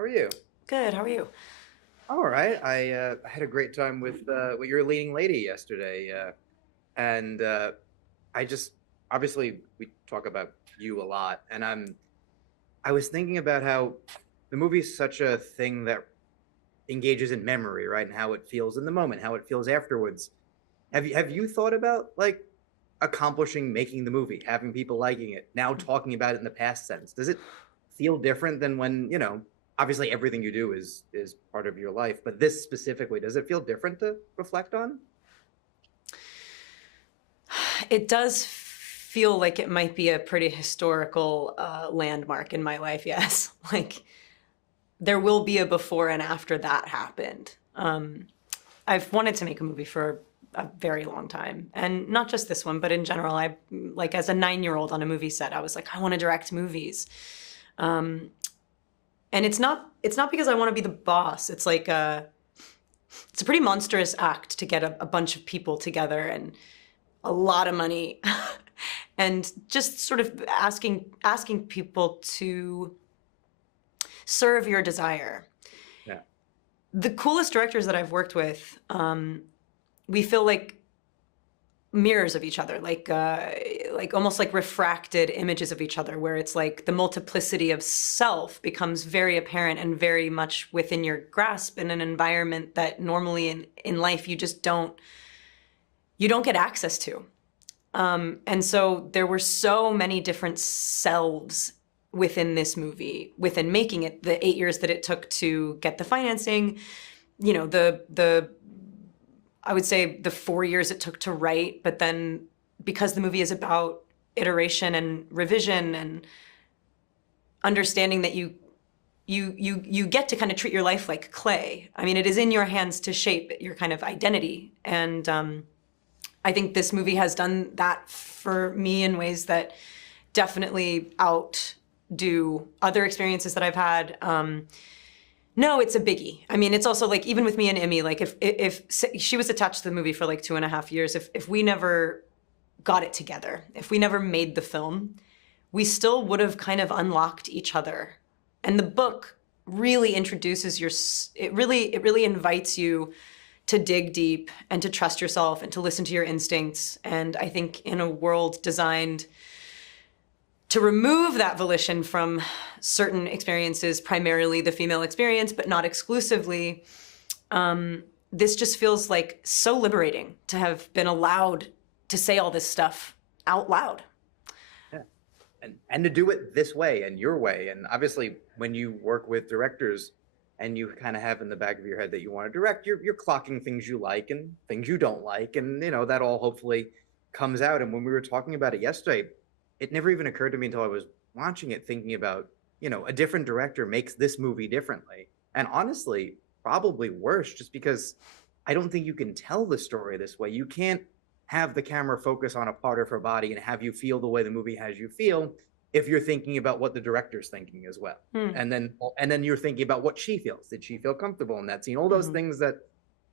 How are you? Good. How are you? All right. I had a great time with your leading lady yesterday, and I just obviously we talk about you a lot, and I was thinking about how the movie is such a thing that engages in memory, right, and how it feels in the moment, how it feels afterwards. Have you thought about like accomplishing making the movie, having people liking it, now talking about it in the past sense? Does it feel different than when, obviously everything you do is part of your life, but this specifically, does it feel different to reflect on? It does feel like it might be a pretty historical landmark in my life, yes. Like there will be a before and after that happened. I've wanted to make a movie for a very long time, and not just this one, but in general. I like as a 9-year-old on a movie set, I was like, I want to direct movies. And it's not because I want to be the boss. It's like it's a pretty monstrous act to get a bunch of people together and a lot of money and just sort of asking people to serve your desire. Yeah. The coolest directors that I've worked with, we feel like mirrors of each other, like almost like refracted images of each other, where it's like the multiplicity of self becomes very apparent and very much within your grasp in an environment that normally in life you don't get access to. And so there were so many different selves within this movie, within making it, the 8 years that it took to get the financing, the I would say the 4 years it took to write, but then because the movie is about iteration and revision and understanding that you get to kind of treat your life like clay. I mean, it is in your hands to shape your kind of identity. And I think this movie has done that for me in ways that definitely outdo other experiences that I've had. No, it's a biggie. I mean, it's also like, even with me and Emmy, like if she was attached to the movie for like 2.5 years, if we never got it together, if we never made the film, we still would have kind of unlocked each other. And the book really introduces it really invites you to dig deep and to trust yourself and to listen to your instincts. And I think in a world designed to remove that volition from certain experiences, primarily the female experience, but not exclusively, this just feels like so liberating to have been allowed to say all this stuff out loud. Yeah. And to do it this way and your way. And obviously when you work with directors and you kind of have in the back of your head that you want to direct, you're clocking things you like and things you don't like. And that all hopefully comes out. And when we were talking about it yesterday, it never even occurred to me until I was watching it, thinking about, a different director makes this movie differently. And honestly, probably worse, just because I don't think you can tell the story this way. You can't have the camera focus on a part of her body and have you feel the way the movie has you feel if you're thinking about what the director's thinking as well. And then you're thinking about what she feels. Did she feel comfortable in that scene? All those things that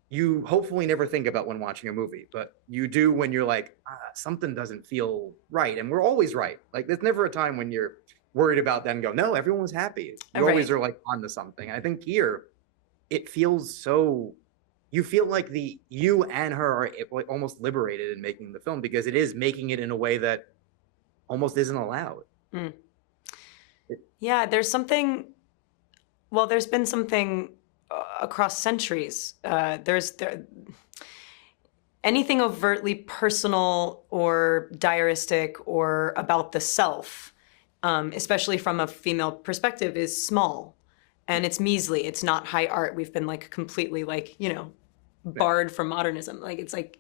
you hopefully never think about when watching a movie, but you do when you're like, something doesn't feel right. And we're always right. Like there's never a time when you're worried about that and go, no, everyone was happy. You Right. always are like onto something. I think here it feels so, you feel like you and her are like almost liberated in making the film, because it is making it in a way that almost isn't allowed. Yeah, there's been something across centuries. Anything overtly personal or diaristic or about the self, especially from a female perspective, is small and it's measly. It's not high art. We've been like completely barred from modernism. Like it's like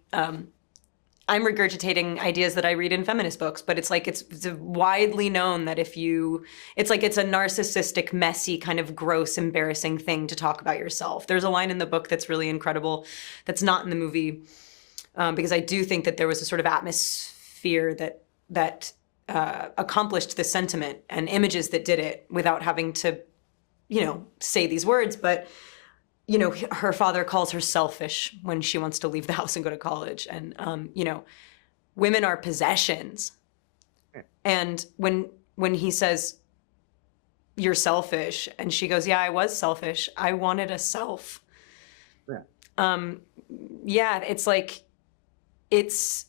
I'm regurgitating ideas that I read in feminist books, but it's like it's widely known that it's a narcissistic, messy, kind of gross, embarrassing thing to talk about yourself. There's a line in the book that's really incredible that's not in the movie, because I do think that there was a sort of atmosphere that accomplished the sentiment and images that did it without having to, say these words, but her father calls her selfish when she wants to leave the house and go to college. And, women are possessions. And when he says, you're selfish. And she goes, yeah, I was selfish. I wanted a self. Yeah. Yeah, it's like, it's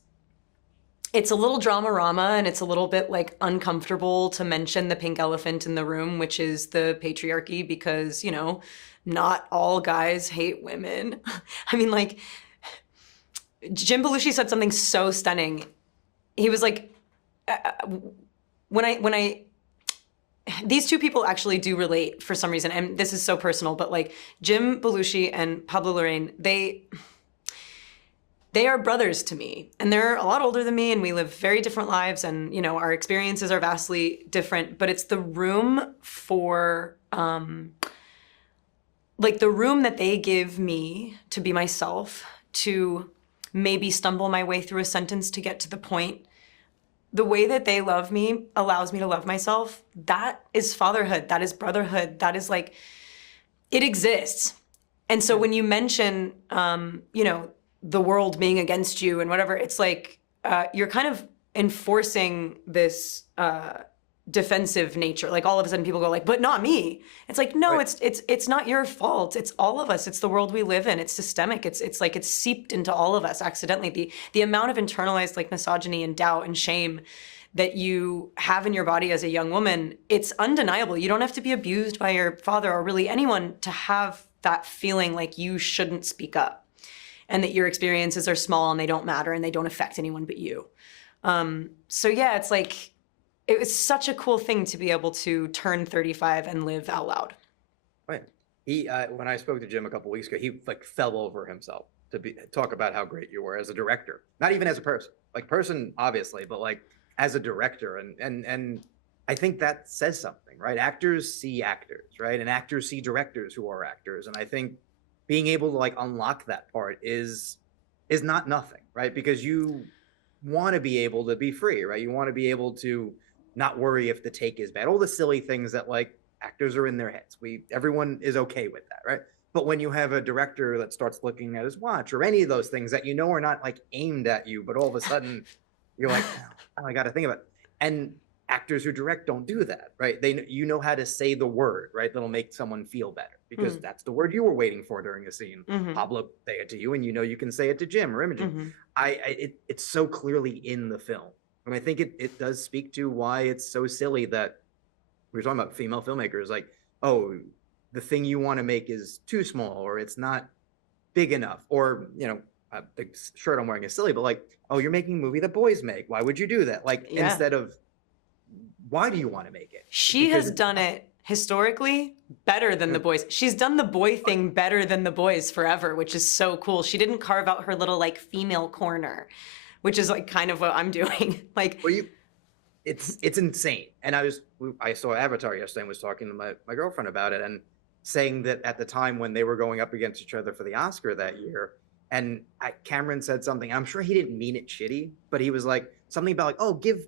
a little drama-rama, and it's a little bit like uncomfortable to mention the pink elephant in the room, which is the patriarchy, because, you know, not all guys hate women. I mean, like, Jim Belushi said something so stunning. He was like, when I these two people actually do relate for some reason, and this is so personal, but like Jim Belushi and Pablo Larraín, they are brothers to me, and they're a lot older than me, and we live very different lives, and, you know, our experiences are vastly different, but it's the room for, like, the room that they give me to be myself, to maybe stumble my way through a sentence to get to the point. The way that they love me allows me to love myself. That is fatherhood. That is brotherhood. That is like, it exists. And so when you mention, you know, the world being against you and whatever, it's like, you're kind of enforcing this defensive nature. Like, all of a sudden people go like, but not me. It's like, no, right. It's not your fault. It's all of us. It's the world we live in. It's systemic. It's like, it's seeped into all of us accidentally. The amount of internalized like misogyny and doubt and shame that you have in your body as a young woman, it's undeniable. You don't have to be abused by your father or really anyone to have that feeling like you shouldn't speak up, and that your experiences are small and they don't matter and they don't affect anyone but you. So yeah, it's like, it was such a cool thing to be able to turn 35 and live out loud. Right. He, when I spoke to Jim a couple weeks ago, he like fell over himself to talk about how great you were as a director, not even as a person, like person, obviously, but like as a director. And I think that says something, right? Actors see actors, right? And actors see directors who are actors. And I think being able to like unlock that part is not nothing, right? Because you want to be able to be free, right? You want to be able to not worry if the take is bad. All the silly things that like actors are in their heads. Everyone is okay with that, right? But when you have a director that starts looking at his watch or any of those things that you know are not like aimed at you, but all of a sudden you're like, oh, I got to think about it. And actors who direct don't do that, right? You know how to say the word, right? That'll make someone feel better, because that's the word you were waiting for during a scene. Pablo say it to you, and you know you can say it to Jim or Imogen. It's so clearly in the film. And I think it does speak to why it's so silly that we were talking about female filmmakers, like, oh, the thing you want to make is too small, or it's not big enough, or, you know, the shirt I'm wearing is silly, but like, oh, you're making a movie that boys make. Why would you do that? Like, instead of, why do you want to make it? She has done it historically better than the boys. She's done the boy thing better than the boys forever, which is so cool. She didn't carve out her little like female corner, which is like kind of what I'm doing. Like, well, it's insane. And I saw Avatar yesterday and was talking to my girlfriend about it, and saying that at the time when they were going up against each other for the Oscar that year, and Cameron said something, I'm sure he didn't mean it shitty, but he was like something about like, oh, give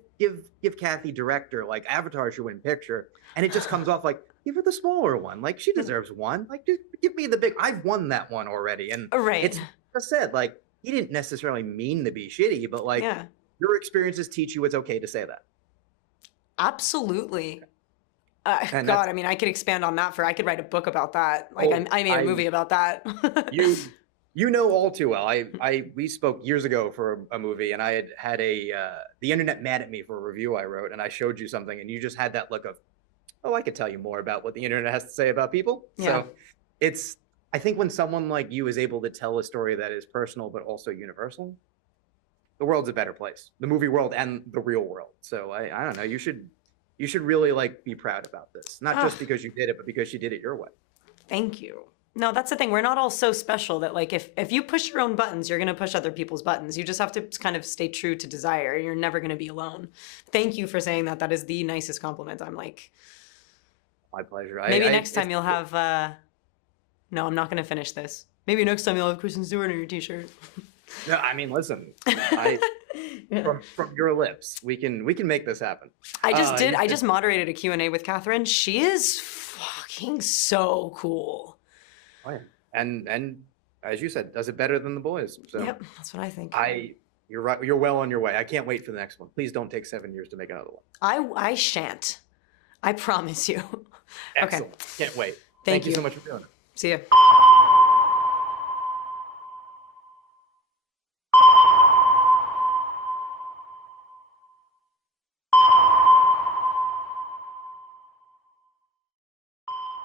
Kathy director, like Avatar should win picture. And it just comes off like, give her the smaller one. Like, she deserves one. Like, just give me the big, I've won that one already. And it's just said, like, he didn't necessarily mean to be shitty, but like, your experiences teach you it's okay to say that. Absolutely. God, I mean, I could expand on that I could write a book about that. Like, I made a movie about that. You know all too well. We spoke years ago for a movie, and I had the internet mad at me for a review I wrote, and I showed you something, and you just had that look of, oh, I could tell you more about what the internet has to say about people. So I think when someone like you is able to tell a story that is personal but also universal, the world's a better place. The movie world and the real world. So I don't know. You should really like be proud about this, not just because you did it, but because you did it your way. Thank you. No, that's the thing. We're not all so special that like if you push your own buttons, you're going to push other people's buttons. You just have to kind of stay true to desire. You're never going to be alone. Thank you for saying that. That is the nicest compliment. I'm like, my pleasure. Maybe next time you'll have no, I'm not going to finish this. Maybe next time you'll have Kristen Stewart on your t-shirt. No, I mean, listen, from your lips, we can make this happen. I just moderated a Q&A with Catherine. She is fucking so cool. Oh, yeah. And as you said, does it better than the boys. So yep, that's what I think. You're right. You're well on your way. I can't wait for the next one. Please don't take 7 years to make another one. I shan't. I promise you. Okay. Excellent. Can't wait. Thank You you. so much for doing it. See ya.